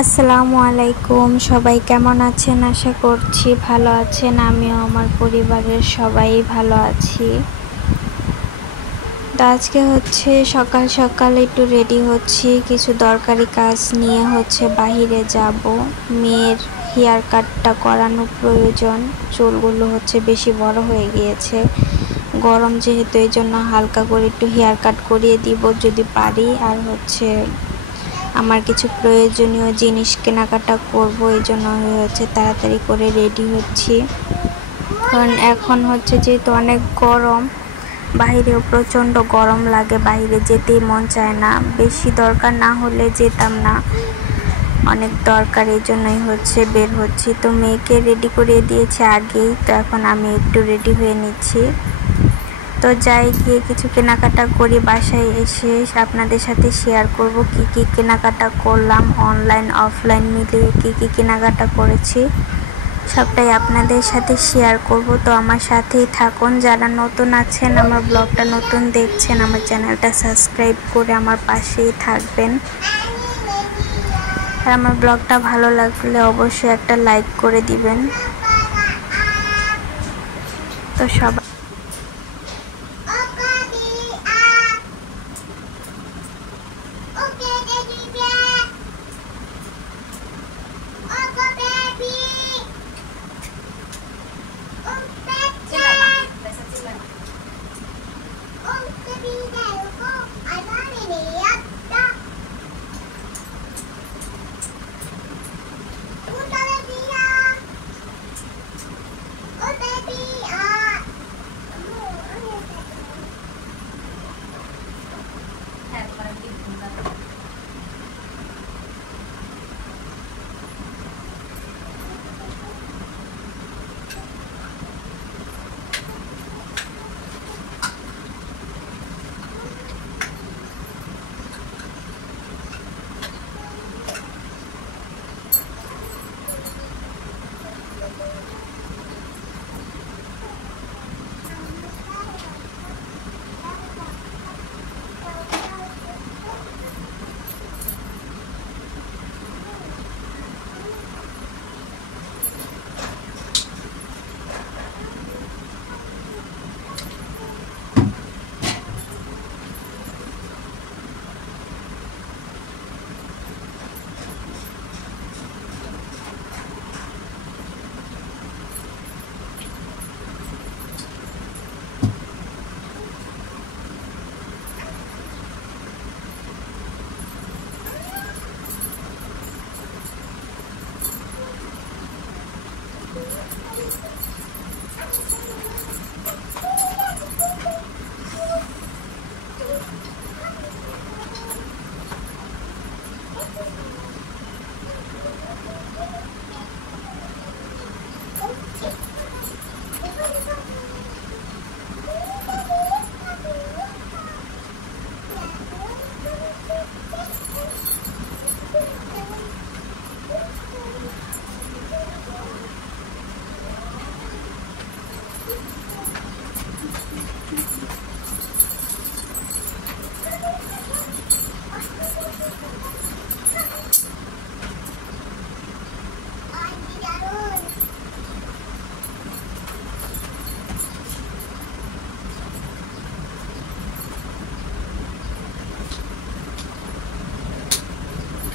আসসালামু আলাইকুম। সবাই কেমন আছেন? আশা করছি ভালো আছেন। আমিও আমার পরিবারের সবাই ভালো আছি। তো আজকে সকাল সকাল একটু রেডি হচ্ছি, কিছু দরকারি কাজ নিয়ে বাহিরে যাব। মেয়ের হেয়ার কাটটা করানো প্রয়োজন। চুলগুলো বেশি বড় হয়ে গিয়েছে, গরম যেহেতু, এই জন্য হালকা করে একটু হেয়ার কাট করিয়ে দিব যদি পারি। আর আমার কিছু প্রয়োজনীয় জিনিস কেনাকাটা করব, এই জন্য তাড়াতাড়ি করে রেডি হচ্ছি। কারণ এখন যেহেতু অনেক গরম, বাইরেও প্রচণ্ড গরম লাগে, বাইরে যেতেই মন চায় না। বেশি দরকার না হলে যেতাম না, অনেক দরকার, এই জন্যই বের হচ্ছি। তো মেয়েকে রেডি করিয়ে দিয়েছে আগেই, তো এখন আমি একটু রেডি হয়ে নিচ্ছি। তো যাই, গিয়ে কিছু কেনাকাটা করি। বাসায় এসে আপনাদের সাথে শেয়ার করব কি কি কেনাকাটা করলাম, অনলাইন অফলাইন মিলিয়ে কি কি কেনাকাটা করেছি, সবটাই আপনাদের সাথে শেয়ার করব। তো আমার সাথেই থাকুন। যারা নতুন আছেন, আমার ব্লগটা নতুন দেখছেন, আমার চ্যানেলটা সাবস্ক্রাইব করে আমার পাশেই থাকবেন। আর আমার ব্লগটা ভালো লাগলে অবশ্যই একটা লাইক করে দিবেন। তো সবাই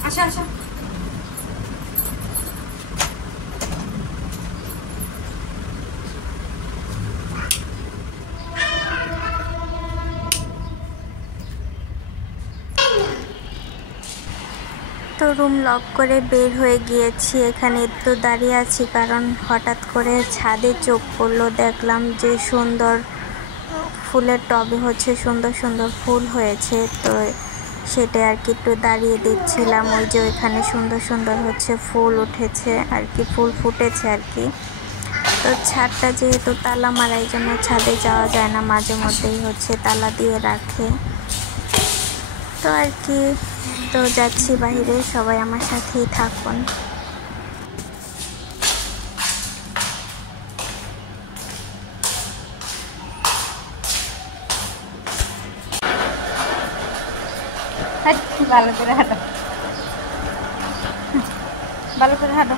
আচ্ছা আচ্ছা তো রুম লক করে বের হয়ে গিয়েছি। এখানে একটু দাঁড়িয়ে আছি কারণ হঠাৎ করে ছাদে চোখ পড়লো, দেখলাম যে সুন্দর ফুলের টবে সুন্দর সুন্দর ফুল হয়েছে। তো সেটা আর কি একটু দাঁড়িয়ে দেখছিলাম। ওই যে ওইখানে সুন্দর সুন্দর ফুল উঠেছে আর কি, ফুল ফুটেছে আর কি। তো ছাদটা যেহেতু তালা মারা, এই জন্য ছাদে যাওয়া যায় না, মাঝে মধ্যেই তালা দিয়ে রাখে। তো আর কি, তো যাচ্ছি বাইরে, সবাই আমার সাথেই থাকুন। ভালো করে হাঁটো। ভালো করে হাঁটো।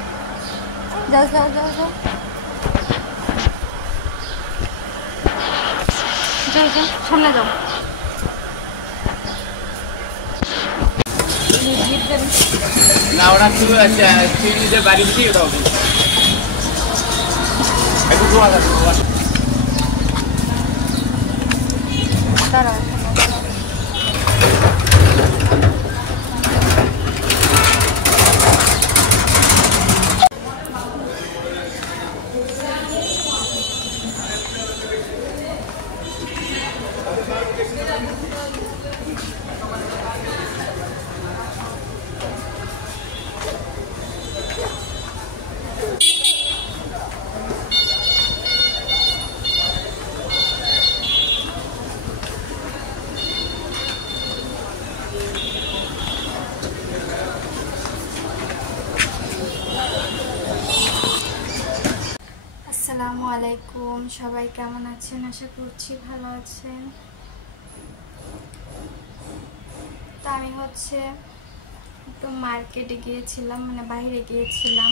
যাও যাও যাও যাও যাও যাও, সামনে যাও। না ওরা শুরু আছে নিজের বাড়ি দিকেই ওটা হবে একটু ধোয়া যাবে দাঁড়াও। আসসালামু আলাইকুম, সবাই কেমন আছেন? আশা করছি ভালো আছেন। তো আমি একটু মার্কেটে গিয়েছিলাম, মানে বাইরে গিয়েছিলাম,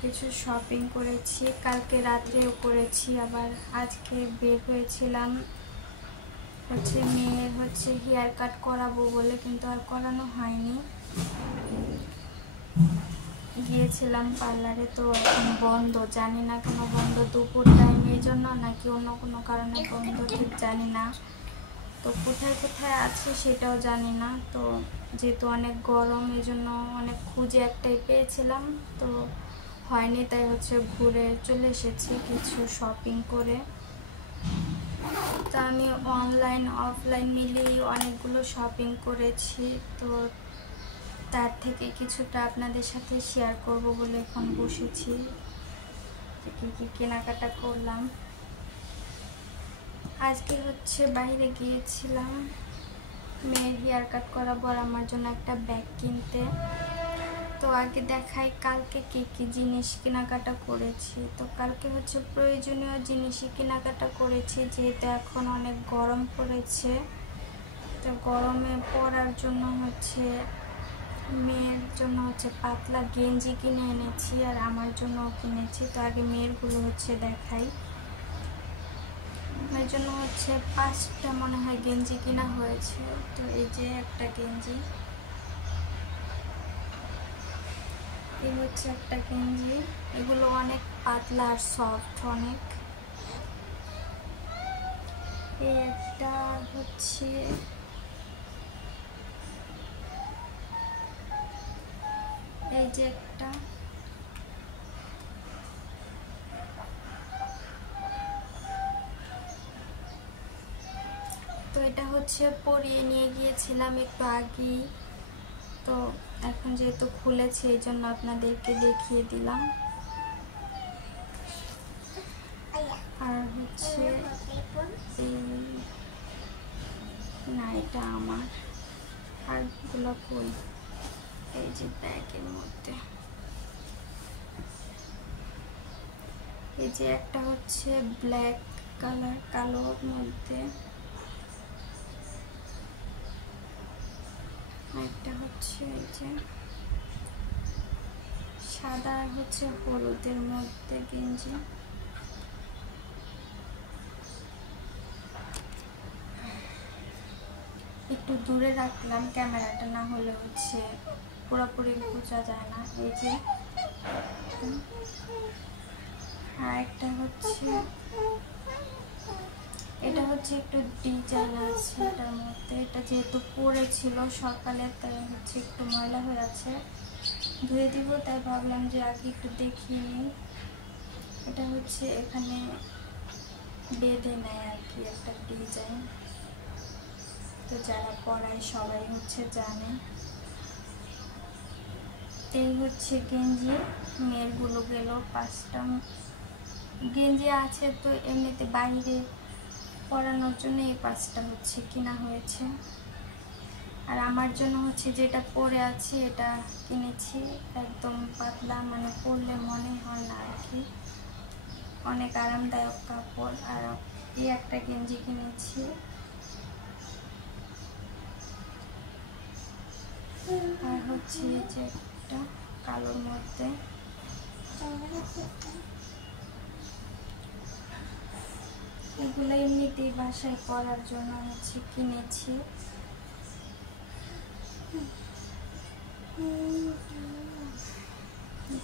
কিছু শপিং করেছি, কালকে রাত্রেও করেছি, আবার আজকে বের হয়েছিলাম মেয়ের হেয়ার কাট করাবো বলে, কিন্তু আর করানো হয়নি। গিয়েছিলাম পার্লারে, তো এখন বন্ধ, জানি না কেন বন্ধ, দুপুর টাইমের জন্য নাকি অন্য কোনো কারণে বন্ধ, ঠিক জানি না। তো কোথায় কোথায় আছে সেটাও জানি না। তো যেহেতু অনেক গরম, এই জন্য অনেক খুঁজে একটাই পেয়েছিলাম, তো হয়নি, তাই ঘুরে চলে এসেছি কিছু শপিং করে। তো আমি অনলাইন অফলাইন মিলিয়ে অনেকগুলো শপিং করেছি, তো তার থেকে কিছুটা আপনাদের সাথে শেয়ার করব বলে এখন বসেছি, কী কী কেনাকাটা করলাম। আজকে বাইরে গিয়েছিলাম মেয়ের হেয়ার কাট করাবো আর আমার জন্য একটা ব্যাগ কিনতে। তো আগে দেখাই কালকে কী কী জিনিস কেনাকাটা করেছি। তো কালকে প্রয়োজনীয় জিনিসই কেনাকাটা করেছি, যেহেতু এখন অনেক গরম পড়েছে। তো গরমে পরার জন্য মেয়ের জন্য পাতলা গেঞ্জি কিনে এনেছি, আর আমার জন্যও কিনেছি। তো আগে মেয়েরগুলো দেখাই। এর জন্য 5টা মনে হয় গেঞ্জি কেনা হয়েছে। তো এই যে একটা গেঞ্জি, এই একটা গেঞ্জি, এগুলো অনেক পাতলা আর সফট অনেক। এই একটা এই যে একটা, তো এটা পরিয়ে নিয়ে গিয়েছিলাম একটু আগেই। তো এখন যেহেতু খুলেছে, এই জন্য আপনাদেরকে দেখিয়ে দিলাম। আর না, এটা আমার, আর গুলো কই, এই যে ব্যাগের মধ্যে। এই যে একটা ব্ল্যাক কালার, কালোর মধ্যে, একটা এই যে সাদা হলুদের মধ্যে গেঞ্জি। একটু দূরে রাখলাম ক্যামেরাটা, না হলে পুরোপুরি বোঝা যায় না। এই যে আর একটা এটা একটু ডিজাইন আছে এটার মধ্যে। এটা যেহেতু পরেছিল সকালে, তাই একটু ময়লা হয়ে আছে, ধুয়ে দিব, তাই ভাবলাম যে আগে একটু দেখিয়ে নিই। এটা এখানে বেঁধে নেয় আর কি, একটা ডিজাইন। তো যারা পড়ায় সবাই জানে। এই গেঞ্জি, মেয়েরগুলো গেল 5টা গেঞ্জি আছে। তো এমনিতে বাইরে পরানোর জন্য এই 5টা কিনা হয়েছে। আর আমার জন্য যেটা পরে আছে এটা কিনেছি, একদম পাতলা, মানে পরলে মনে হয় না আর কি, অনেক আরামদায়ক কাপড়। আর এই একটা গেঞ্জি কিনেছি। আর এই যে এটা কালোর মধ্যে। এগুলো এমনিতেই বাসায় পরার জন্য হচ্ছে কিনেছি।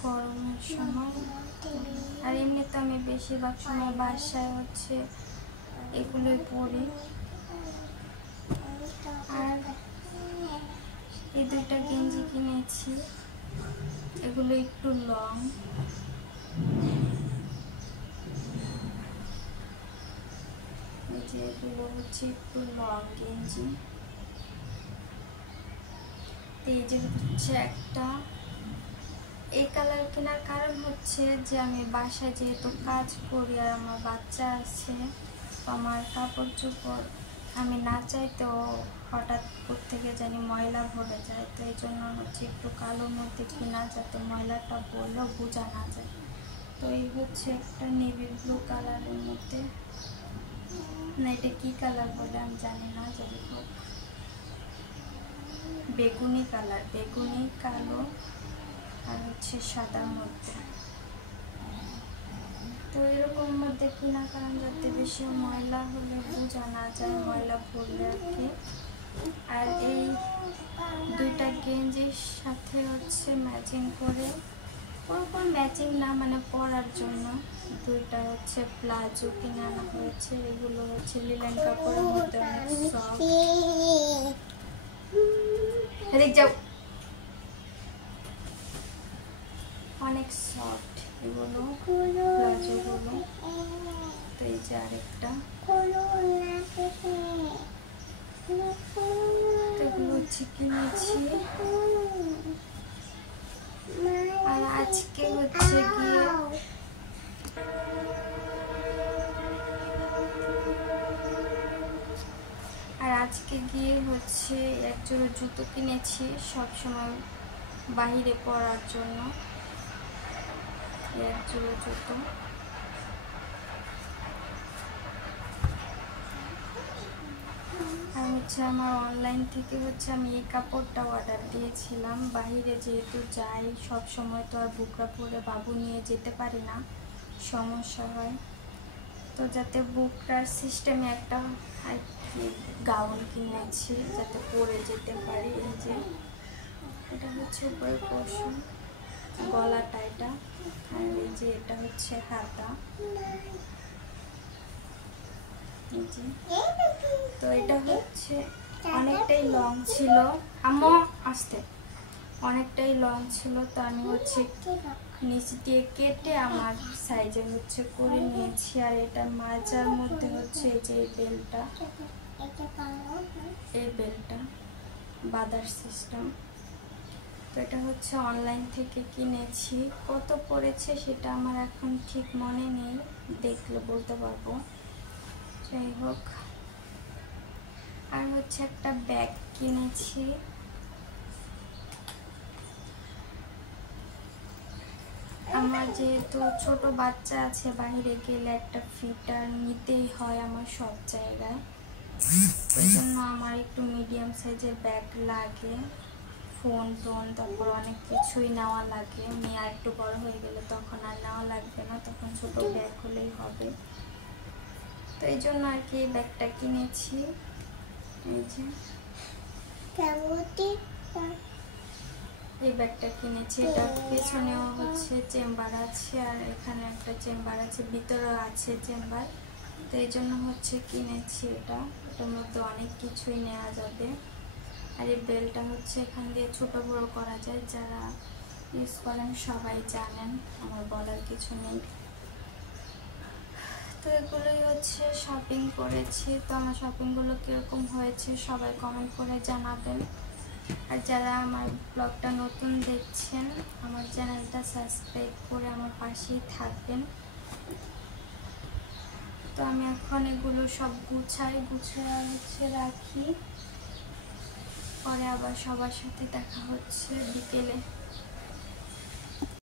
গরমের সময়, আর এমনিতে আমি বেশিরভাগ সময় বাসায় হচ্ছে এগুলোই পরি। আর এই দুইটা গেঞ্জি কিনেছি, এগুলো একটু লং। এই যে এগুলো হচ্ছে একটু লং গেঞ্জি। এই যে হচ্ছে একটা, এই কালার কেনার কারণ হচ্ছে যে আমি বাসায় যেহেতু কাজ করি আর আমার বাচ্চা আছে, তো আমার কাপড় চোপড় আমি না চাইতেও হঠাৎ থেকে জানি ময়লা ভরে যায়, তো এই জন্য হচ্ছে একটু কালোর মধ্যে কিনা, যাতে ময়লাটা বললেও বোঝা না যায়। তো এই হচ্ছে একটা নেভি ব্লু কালারের মধ্যে, না এটা কি কালার বলে আমি জানি না, যাই হোক বেগুনি কালার, বেগুনি কালো আর হচ্ছে সাদার মধ্যে। তো এরকম মধ্যে কিনা কারণ যাতে বেশি ময়লা হলে বোঝা না যায়, ময়লা পড়লে আর কি। আর এই দুইটা গেঞ্জির সাথে হচ্ছে ম্যাচিং করে, ওরকম ম্যাচিং না মানে পরার জন্য দুইটা হচ্ছে প্লাজো কিনে আনা হয়েছে। এগুলো হচ্ছে লিলেন কাপড়ের মধ্যে অনেক সফট। এদিক যাও, অনেক সফট এগুলো প্লাজোগুলো। তো এই যে আরেকটা, এগুলো হচ্ছে কিনেছি। আর আজকে হচ্ছে গিয়ে হচ্ছে একজোড়া জুতো কিনেছি সবসময় বাহিরে পরার জন্য, একজোড়া জুতো। আর হচ্ছে আমার অনলাইন থেকে হচ্ছে আমি এই কাপড়টা অর্ডার দিয়েছিলাম। বাহিরে যেহেতু যাই সব সময় তো আর বুকরা পরে বাবু নিয়ে যেতে পারি না, সমস্যা হয়। তো যাতে বুকরার সিস্টেমে একটা গাউন কিনেছি যাতে পরে যেতে পারি। এই যে এটা হচ্ছে উপরে পোর্শন, গলাটা এটা, আর এই যে এটা হচ্ছে হাতা। তো এটা হচ্ছে অনেকটাই লং ছিল, আম্মু আসতে অনেকটাই লং ছিল, তো আমি হচ্ছে নিচ দিয়ে কেটে আমার সাইজে হচ্ছে করে নিয়েছি। আর এটা মাজার মধ্যে হচ্ছে যে এই বেলটা বাঁধার সিস্টেম। তো এটা হচ্ছে অনলাইন থেকে কিনেছি, কত পড়েছে সেটা আমার এখন ঠিক মনে নেই, দেখলে বলতে পারবো। যাই হোক, আর হচ্ছে একটা ব্যাগ কিনেছি। আমার যেহেতু ছোট বাচ্চা আছে, বাইরে গেলে একটা ফিটার নিতেই হয় আমার সব জায়গায়, ওই জন্য আমার একটু মিডিয়াম সাইজের ব্যাগ লাগে। ফোন টোন তারপর অনেক কিছুই নেওয়া লাগে। মেয়ে আর একটু বড় হয়ে গেলে তখন আর নেওয়া লাগবে না, তখন ছোট ব্যাগ হলেই হবে। তো এই জন্য আর কি ব্যাগটা কিনেছি। এই যে এই ব্যাগটা কিনেছি, এটা পেছনেও হচ্ছে চেম্বার আছে, আর এখানে একটা চেম্বার আছে, ভিতরেও আছে চেম্বার। তো এই জন্য হচ্ছে কিনেছি এটা, এটার মধ্যে অনেক কিছুই নেওয়া যাবে। আর এই বেলটা হচ্ছে এখান দিয়ে ছোট বড় করা যায়, যারা ইউজ করেন সবাই জানেন, আমার বলার কিছু নেই। তো এগুলোই হচ্ছে শপিং করেছি। তো আমার শপিংগুলো কীরকম হয়েছে সবাই কমেন্ট করে জানাবেন। আর যারা আমার ব্লগটা নতুন দেখছেন, আমার চ্যানেলটা সাবস্ক্রাইব করে আমার পাশেই থাকবেন। তো আমি এখন এগুলো সব গুছিয়ে হচ্ছে রাখি, পরে আবার সবার সাথে দেখা হচ্ছে বিকেলে।